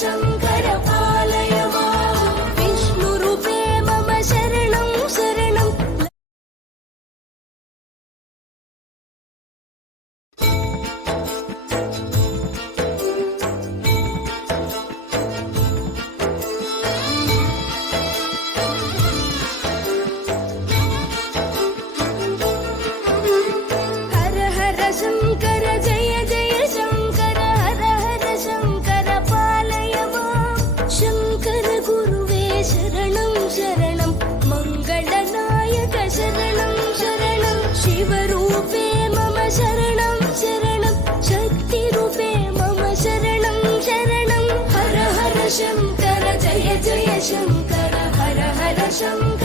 शङ्कर पालय मां विष्णुरूपे मम शरणं शरणं हर हर शङ्कर जय जय शङ्कर हर हर शङ्कर पालय मां शङ्कर गुरुवे शरणं शरणं मङ्गलनायक शरणं शरणं शिवरूपे मम शरणं शरणं शक्तिरूपे मम शरणं शरणं हर हर शङ्कर जय जय शङ्कर हर हर शङ्कर